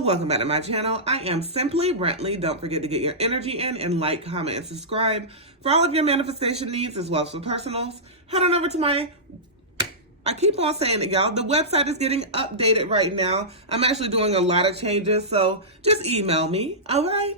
welcome back to my channel. I am simply Breantly. Don't forget to get your energy in and like, comment, and subscribe for all of your manifestation needs as well as for personals. Head on over to I keep on saying it, y'all. The website is getting updated right now. I'm actually doing a lot of changes, so just email me, all right?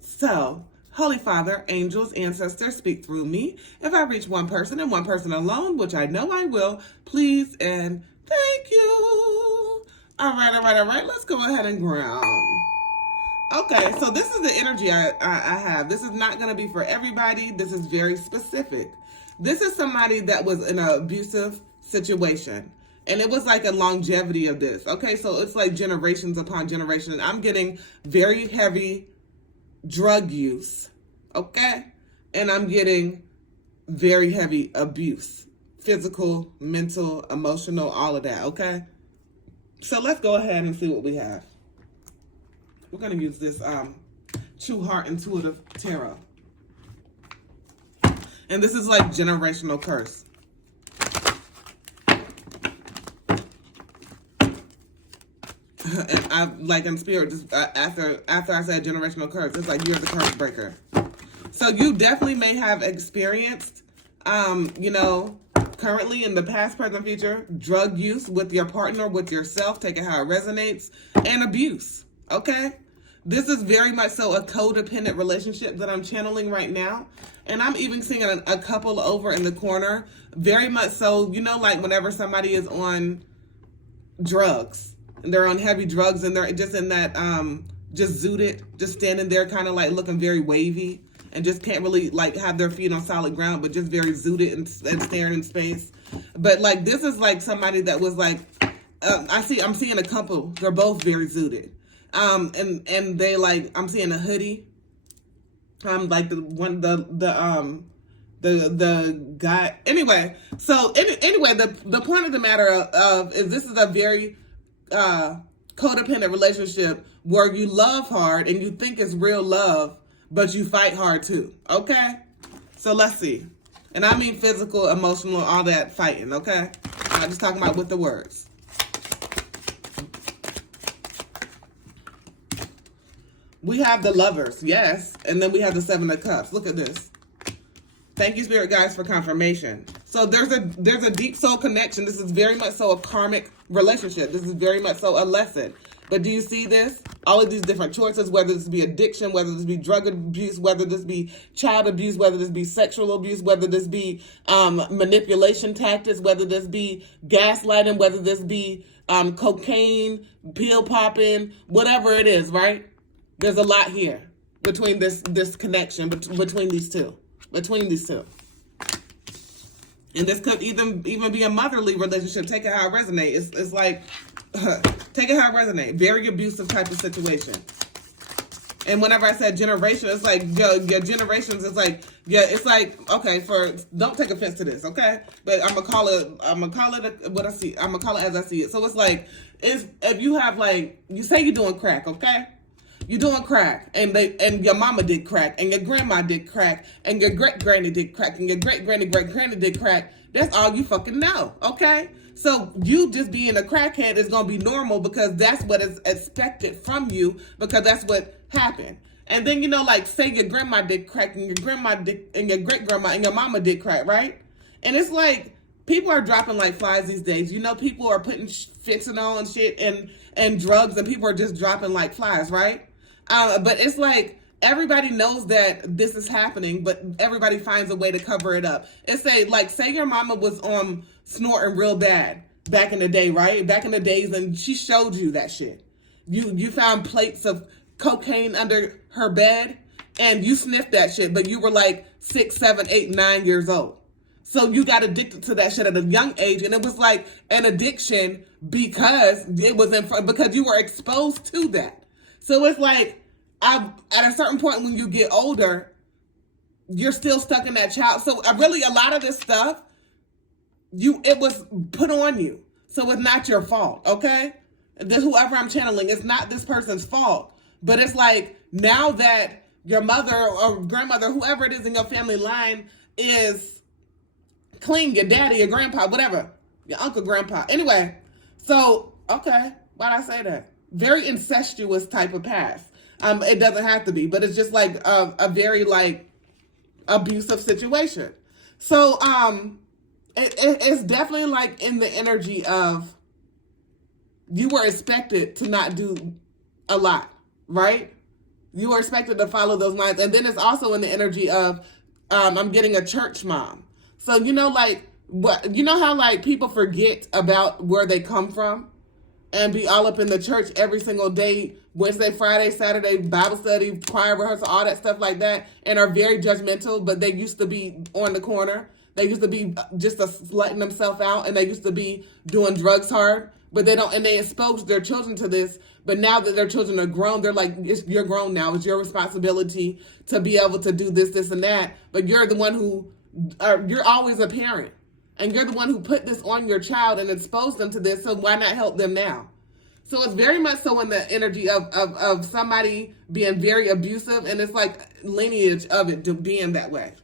So, Holy Father, angels, ancestors, speak through me. If I reach one person and one person alone, which I know I will, please and thank you. All right. Let's go ahead and ground. Okay, so this is the energy I have. This is not going to be for everybody. This is very specific. This is somebody that was in an abusive situation. And it was like a longevity of this. Okay, so it's like generations upon generation. I'm getting very heavy drug use. Okay? And I'm getting very heavy abuse. Physical, mental, emotional, all of that. Okay? So let's go ahead and see what we have. We're going to use this True Heart Intuitive Tarot. And this is like generational curse. And I like in spirit, just after I said generational curse, it's like you're the curse breaker. So you definitely may have experienced, currently in the past, present, future, drug use with your partner, with yourself, take it how it resonates, and abuse, okay? This is very much so a codependent relationship that I'm channeling right now. And I'm even seeing a couple over in the corner, very much so, like whenever somebody is on drugs, and they're on heavy drugs, and they're just in that, just zooted, just standing there kind of like looking very wavy, and just can't really like have their feet on solid ground, but just very zooted and staring in space. But like this is like somebody that was like, I'm seeing a couple. They're both very zooted, and they like I'm seeing a hoodie. Like the guy. Anyway, so anyway, the point of the matter is this is a very codependent relationship where you love hard and you think it's real love, but you fight hard too, okay? So let's see. And I mean physical, emotional, all that fighting, okay? I'm not just talking about with the words. We have the Lovers, yes. And then we have the Seven of Cups. Look at this. Thank you, Spirit Guides, for confirmation. So there's a deep soul connection. This is very much so a karmic relationship. This is very much so a lesson. But do you see this? All of these different choices, whether this be addiction, whether this be drug abuse, whether this be child abuse, whether this be sexual abuse, whether this be manipulation tactics, whether this be gaslighting, whether this be cocaine, pill popping, whatever it is, right? There's a lot here between this connection, between these two. And this could even be a motherly relationship. Take it how it resonates. It's like, take it how it resonates. Very abusive type of situation. And whenever I said generation, it's like, your generations is like, it's like, okay, don't take offense to this, okay? But I'm gonna call it what I see. I'm gonna call it as I see it. So it's like, if you have like, you say you're doing crack, okay? You're doing crack, and your mama did crack, and your grandma did crack, and your great-granny did crack, and your great-granny did crack. That's all you fucking know, okay? So you just being a crackhead is going to be normal because that's what is expected from you because that's what happened. And then, like, say your grandma did crack, and your grandma did, and your great-grandma, and your mama did crack, right? And it's like, people are dropping like flies these days. People are putting fentanyl and shit and drugs, and people are just dropping like flies, right? But it's like everybody knows that this is happening, but everybody finds a way to cover it up. It's say your mama was snorting real bad back in the day, right? Back in the days, and she showed you that shit. You found plates of cocaine under her bed, and you sniffed that shit, but you were like 6, 7, 8, 9 years old. So you got addicted to that shit at a young age, and it was like an addiction because because you were exposed to that. So it's like, at a certain point when you get older, you're still stuck in that child. So really, a lot of this stuff, it was put on you. So it's not your fault, okay? Whoever I'm channeling, it's not this person's fault. But it's like, now that your mother or grandmother, whoever it is in your family line, is clean, your daddy, your grandpa, whatever, your uncle, grandpa. Anyway, so, okay, why'd I say that? very incestuous type of past. It doesn't have to be, but it's just like a very like abusive situation. So it's definitely like in the energy of you were expected to not do a lot, right? You were expected to follow those lines. And then it's also in the energy of I'm getting a church mom. So like what how like people forget about where they come from and be all up in the church every single day, Wednesday, Friday, Saturday, Bible study, choir rehearsal, all that stuff like that, and are very judgmental, but they used to be on the corner. They used to be just letting themselves out, and they used to be doing drugs hard, but they don't, and they exposed their children to this, but now that their children are grown, they're like, you're grown now. It's your responsibility to be able to do this, this, and that, but you're the one who, you're always a parent. And you're the one who put this on your child and exposed them to this, so why not help them now? So it's very much so in the energy of somebody being very abusive, and it's like lineage of it to being that way.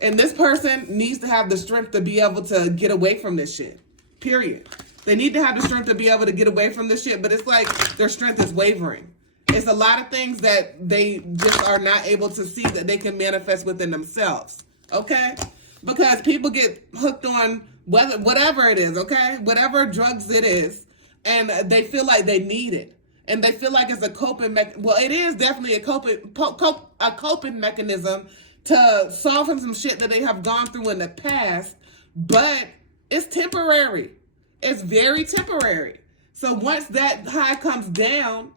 And this person needs to have the strength to be able to get away from this shit, period. They need to have the strength to be able to get away from this shit, but it's like their strength is wavering. It's a lot of things that they just are not able to see that they can manifest within themselves, okay? Because people get hooked on whatever it is, okay? Whatever drugs it is, and they feel like they need it. And they feel like it's a coping well, it is definitely a coping mechanism to solve some shit that they have gone through in the past, but it's temporary. It's very temporary. So once that high comes down,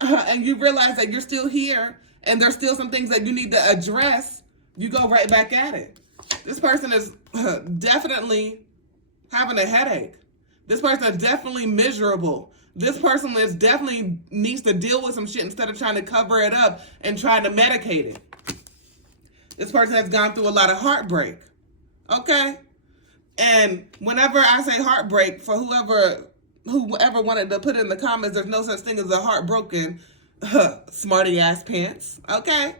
and you realize that you're still here, and there's still some things that you need to address, you go right back at it. This person is definitely having a headache. This person is definitely miserable. This person is definitely needs to deal with some shit instead of trying to cover it up and trying to medicate it. This person has gone through a lot of heartbreak. Okay? And whenever I say heartbreak, for whoever wanted to put it in the comments, there's no such thing as a heartbroken smarty ass pants. Okay?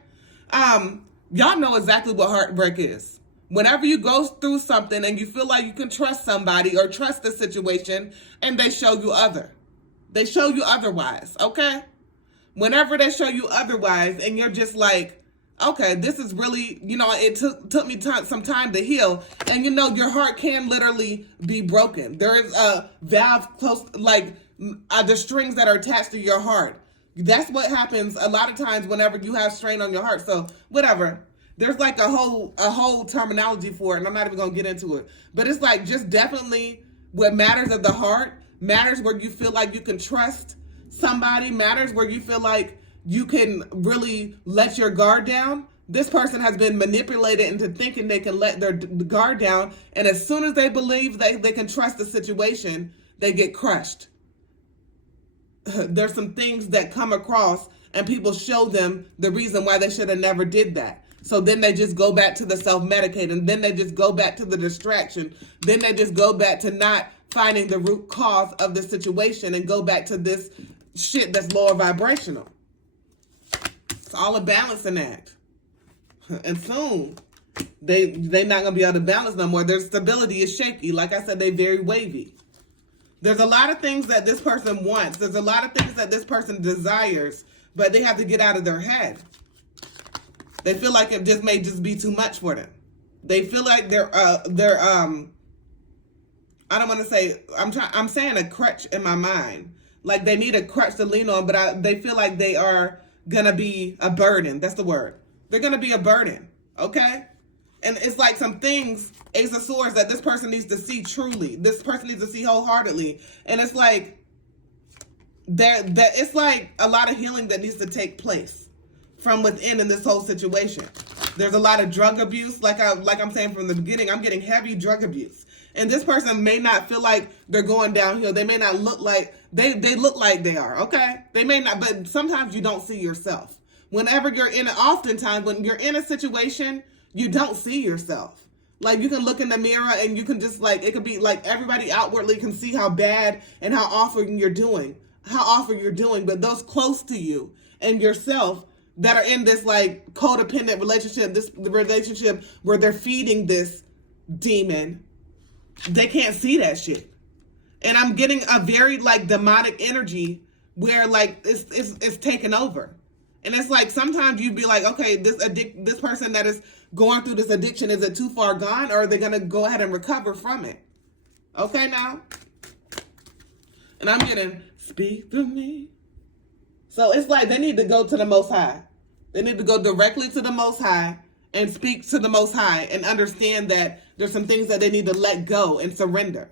Y'all know exactly what heartbreak is. Whenever you go through something and you feel like you can trust somebody or trust the situation, and they show you they show you otherwise, okay? Whenever they show you otherwise and you're just like, okay, this is really, it took me some time to heal. And your heart can literally be broken. There is a valve close, like the strings that are attached to your heart. That's what happens a lot of times whenever you have strain on your heart. So whatever. There's like a whole terminology for it, and I'm not even going to get into it. But it's like just definitely what matters of the heart, matters where you feel like you can trust somebody, matters where you feel like you can really let your guard down. This person has been manipulated into thinking they can let their guard down, and as soon as they believe they can trust the situation, they get crushed. There's some things that come across, and people show them the reason why they should have never did that. So then they just go back to the self-medicating. Then they just go back to the distraction. Then they just go back to not finding the root cause of the situation and go back to this shit that's lower vibrational. It's all a balancing act. And soon, they're not going to be able to balance no more. Their stability is shaky. Like I said, they're very wavy. There's a lot of things that this person wants. There's a lot of things that this person desires, but they have to get out of their head. They feel like it may be too much for them. They feel like they're I don't want to say, I'm saying a crutch in my mind. Like they need a crutch to lean on, but they feel like they are going to be a burden. That's the word. They're going to be a burden. Okay? And it's like some things, Ace of Swords, that this person needs to see truly. This person needs to see wholeheartedly. And it's like, it's like a lot of healing that needs to take place from within in this whole situation. There's a lot of drug abuse. Like I'm saying from the beginning, I'm getting heavy drug abuse. And this person may not feel like they're going downhill. They may not look like, they look like they are, okay? They may not, but sometimes you don't see yourself. Whenever oftentimes when you're in a situation, you don't see yourself. Like you can look in the mirror and you can just it could be like everybody outwardly can see how bad and how awful you're doing. But those close to you and yourself that are in this like codependent relationship, the relationship where they're feeding this demon, they can't see that shit. And I'm getting a very like demonic energy where like it's taken over. And it's like sometimes you'd be like, okay, this person that is going through this addiction, is it too far gone, or are they gonna go ahead and recover from it? Okay, now. And I'm getting speak through me. So it's like they need to go to the Most High. They need to go directly to the Most High and speak to the Most High and understand that there's some things that they need to let go and surrender.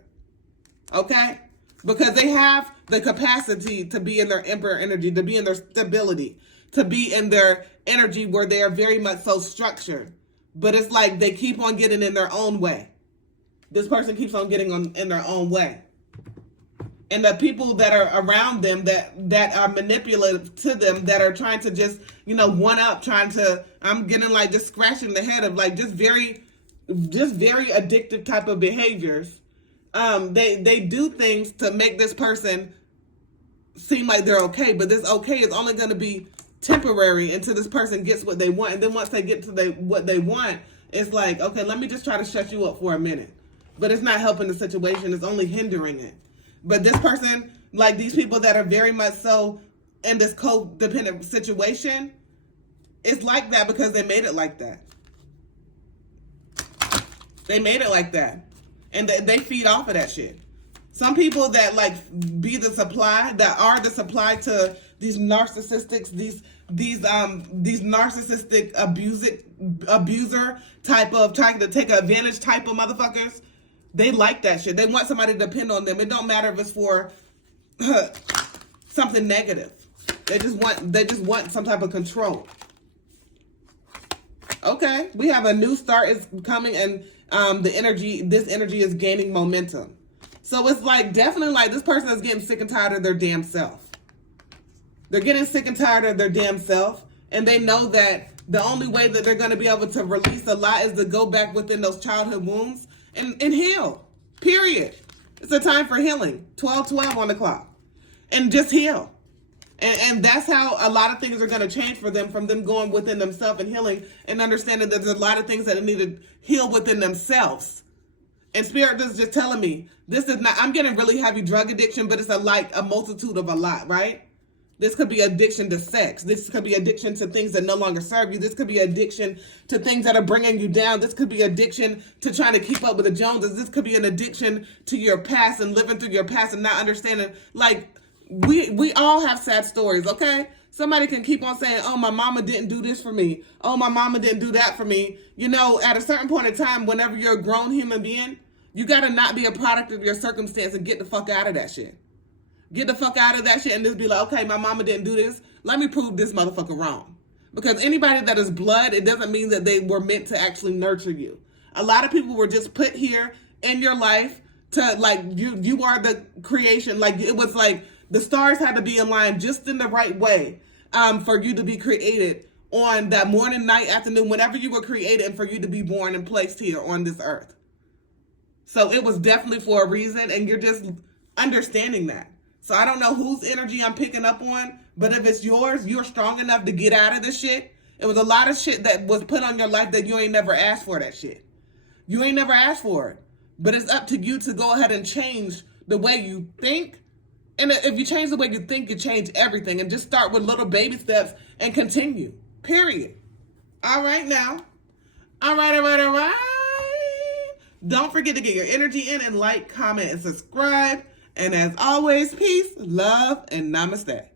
Okay? Because they have the capacity to be in their emperor energy, to be in their stability, to be in their energy where they are very much so structured. But it's like they keep on getting in their own way. This person keeps on getting in their own way. And the people that are around them that are manipulative to them, that are trying to just, one up, I'm getting like just scratching the head of like just very addictive type of behaviors. They do things to make this person seem like they're okay, but this okay is only going to be temporary until this person gets what they want. And then once they get to what they want, it's like, okay, let me just try to shut you up for a minute. But it's not helping the situation. It's only hindering it. But this person, like these people that are very much so in this codependent situation, it's like that because they made it like that. They made it like that. And they feed off of that shit. Some people that like be the supply, that are the supply to these narcissistics, these narcissistic abuser type of trying to take advantage type of motherfuckers. They like that shit. They want somebody to depend on them. It don't matter if it's for something negative. They just want some type of control. Okay, we have a new start is coming, and this energy is gaining momentum. So it's like definitely like this person is getting sick and tired of their damn self. They're getting sick and tired of their damn self, and they know that the only way that they're going to be able to release a lot is to go back within those childhood wounds and heal. Period. It's a time for healing. 12:12 on the clock. And just heal. And that's how a lot of things are going to change for them, from them going within themselves and healing and understanding that there's a lot of things that they need to heal within themselves. And Spirit is just telling me, this is not, I'm getting really heavy drug addiction, but it's a multitude of a lot, right? This could be addiction to sex. This could be addiction to things that no longer serve you. This could be addiction to things that are bringing you down. This could be addiction to trying to keep up with the Joneses. This could be an addiction to your past and living through your past and not understanding. Like, we all have sad stories, okay? Somebody can keep on saying, oh, my mama didn't do this for me. Oh, my mama didn't do that for me. At a certain point in time, whenever you're a grown human being, you got to not be a product of your circumstance and get the fuck out of that shit. Get the fuck out of that shit and just be like, okay, my mama didn't do this. Let me prove this motherfucker wrong. Because anybody that is blood, it doesn't mean that they were meant to actually nurture you. A lot of people were just put here in your life to, like, you are the creation. Like, it was like the stars had to be aligned just in the right way for you to be created on that morning, night, afternoon, whenever you were created, and for you to be born and placed here on this earth. So it was definitely for a reason, and you're just understanding that. So I don't know whose energy I'm picking up on, but if it's yours, you're strong enough to get out of this shit. It was a lot of shit that was put on your life that you ain't never asked for that shit. You ain't never asked for it. But it's up to you to go ahead and change the way you think. And if you change the way you think, you change everything. And just start with little baby steps and continue. Period. All right now. All right. Don't forget to get your energy in and like, comment, and subscribe. And as always, peace, love, and namaste.